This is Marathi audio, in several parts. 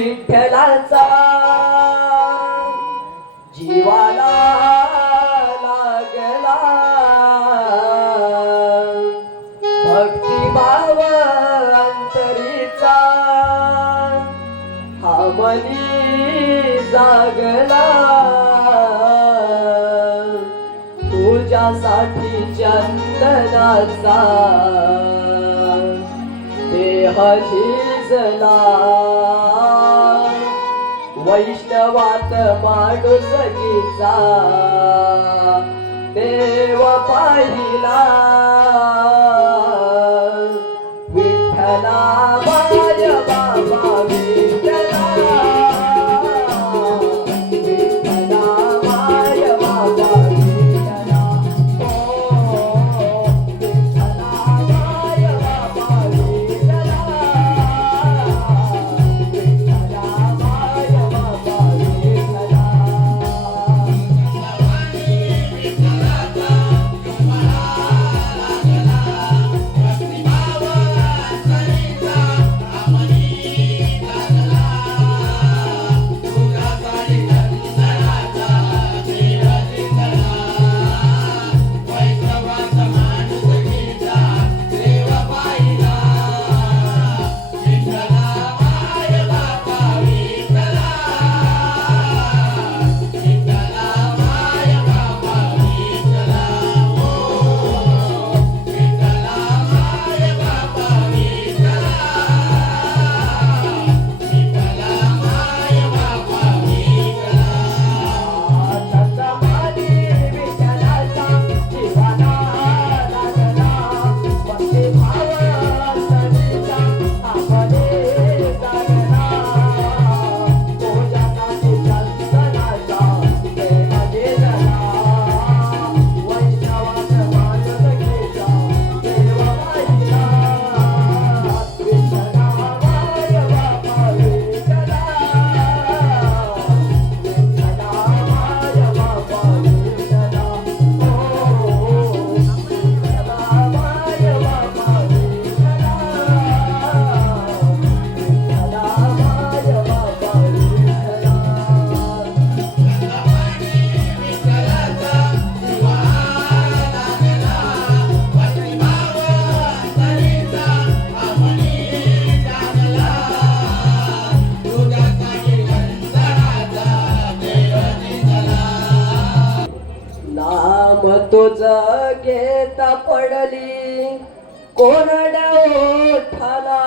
विठ्ठलाचा जीवाला लागला. भक्तिभाव अंतरीचा हा मनी जागला. तुझ्यासाठी चंदनाचा देह झिजला वैष्णवात माणुसकीचा देव पाहिला. विठ्ठला तुझ घेता पडली. कोरड ओठाला.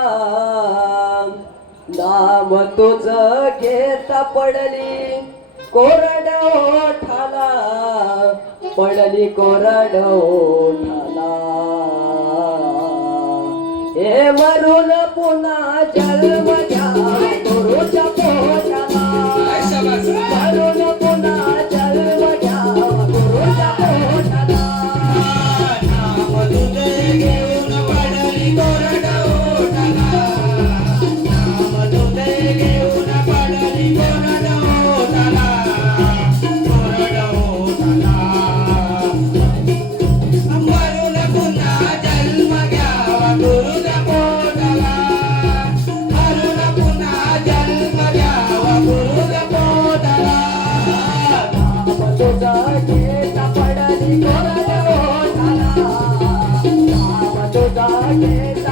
नाम तुझ घेता पडली. कोरड ओठाला. पडली कोरड ओठाला. हे मरून पुन्हा जल yeah.